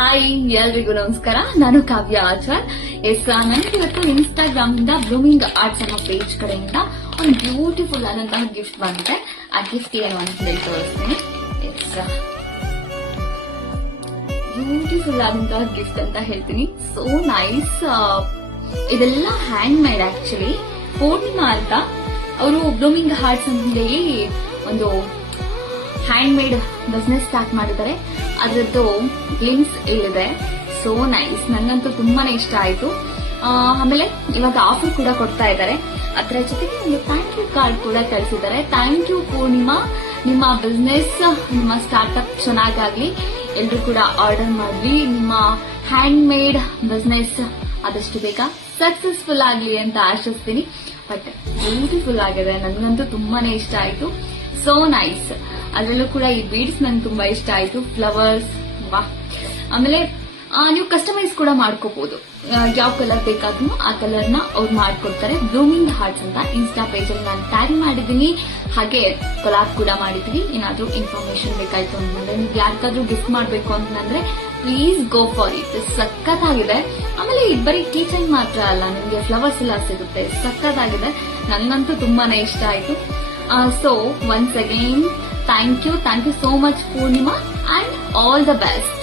Hi ಎಲ್ರಿಗೂ ನಮಸ್ಕಾರ. ನಾನು ಕಾವ್ಯ ಆಚಾರ್. ನನಗೆ ಇವತ್ತು ಇನ್ಸ್ಟಾಗ್ರಾಮ್ ಇಂದ ಬ್ಲೂಮಿಂಗ್ ಆರ್ಟ್ಸ್ ಅನ್ನೋ ಪೇಜ್ ಕಡೆಯಿಂದ ಒಂದು ಬ್ಯೂಟಿಫುಲ್ ಆದಂತಹ ಗಿಫ್ಟ್ ಬಂದಿದೆ. ಆ ಗಿಫ್ಟ್ ಏನು ಅಂತ ಹೇಳಿ ತೋರಿಸ್ತೀನಿ. ಬ್ಯೂಟಿಫುಲ್ ಆದಂತಹ ಗಿಫ್ಟ್ ಅಂತ ಹೇಳ್ತೀನಿ. So nice. ಇದೆಲ್ಲ ಹ್ಯಾಂಡ್ ಮೇಡ್. ಆಕ್ಚುಲಿ ಪೂರ್ಣಿಮಾ ಅಂತ ಅವರು ಬ್ಲೂಮಿಂಗ್ ಆರ್ಟ್ಸ್ ಅಂತ ಹೇಳಿ ಒಂದು ಹ್ಯಾಂಡ್ ಮೇಡ್ ಬಿಸ್ನೆಸ್ ಸ್ಟಾರ್ಟ್ ಮಾಡಿದ್ದಾರೆ. ಅದರದ್ದು ಗ್ಲಿಮ್ಸ್ ಇಲ್ಲಿದೆ. So nice. ನಂಗಂತೂ ತುಂಬಾನೇ ಇಷ್ಟ ಆಯ್ತು. ಆಮೇಲೆ ಇವಾಗ ಆಫರ್ ಕೂಡ ಕೊಡ್ತಾ ಇದ್ದಾರೆ. ಅದರ ಜೊತೆಗೆ ಒಂದು ಥ್ಯಾಂಕ್ ಯು ಕಾರ್ಡ್ ಕೂಡ ಕಳಿಸಿದ್ದಾರೆ. ಥ್ಯಾಂಕ್ ಯು ಪೂರ್ಣಿಮಾ, ನಿಮ್ಮ ಬಿಸ್ನೆಸ್, ನಿಮ್ಮ ಸ್ಟಾರ್ಟ್ಅಪ್ ಚೆನ್ನಾಗಾಗ್ಲಿ, ಎಲ್ರು ಕೂಡ ಆರ್ಡರ್ ಮಾಡ್ಲಿ, ನಿಮ್ಮ ಹ್ಯಾಂಡ್ ಮೇಡ್ ಬಿಸ್ನೆಸ್ ಆದಷ್ಟು ಬೇಗ ಸಕ್ಸಸ್ಫುಲ್ ಆಗ್ಲಿ ಅಂತ ಆಶಿಸ್ತೀನಿ. ಬಟ್ ಬ್ಯೂಟಿಫುಲ್ ಆಗಿದೆ. ನನ್ಗಂತೂ ತುಂಬಾನೇ ಇಷ್ಟ ಆಯ್ತು. So nice. ಅದರಲ್ಲೂ ಕೂಡ ಈ ಬೀಡ್ಸ್ ನಂಗೆ ತುಂಬಾ ಇಷ್ಟ ಆಯ್ತು. ಫ್ಲವರ್ಸ್, ವಾ. ಆಮೇಲೆ ನೀವು ಕಸ್ಟಮೈಸ್ ಕೂಡ ಮಾಡ್ಕೋಬಹುದು. ಯಾವ ಕಲರ್ ಬೇಕಾದ್ರೂ ಆ ಕಲರ್ ನ ಅವ್ರು ಮಾಡ್ಕೊಡ್ತಾರೆ. ಬ್ಲೂಮಿಂಗ್ ಹಾರ್ಟ್ಸ್ ಅಂತ ಇನ್ಸ್ಟಾ ಪೇಜ್ ಅಲ್ಲಿ ನಾನು ಟ್ಯಾಗ್ ಮಾಡಿದೀನಿ. ಹಾಗೆ ಕೊಲಾಬ್ ಕೂಡ ಮಾಡಿದೀವಿ. ಏನಾದ್ರೂ ಇನ್ಫಾರ್ಮೇಶನ್ ಬೇಕಾಯ್ತು ಅಂತಂದ್ರೆ, ನೀವು ಯಾರಿಗಾದ್ರೂ ಗಿಫ್ಟ್ ಮಾಡ್ಬೇಕು ಅಂತಂದ್ರೆ ಪ್ಲೀಸ್ ಗೋ ಫಾರ್ ಇಟ್. ಸಖತ್ತಾಗಿದೆ. ಆಮೇಲೆ ಬರೀ ಕೀ ಚೈನ್ ಮಾತ್ರ ಅಲ್ಲ, ನಿಮ್ಗೆ ಫ್ಲವರ್ಸ್ ಎಲ್ಲ ಸಿಗುತ್ತೆ. ಸಖತ್ತಾಗಿದೆ. ನನ್ಗಂತೂ ತುಂಬಾನೇ ಇಷ್ಟ ಆಯ್ತು. So once again, thank you so much Purnima, and all the best.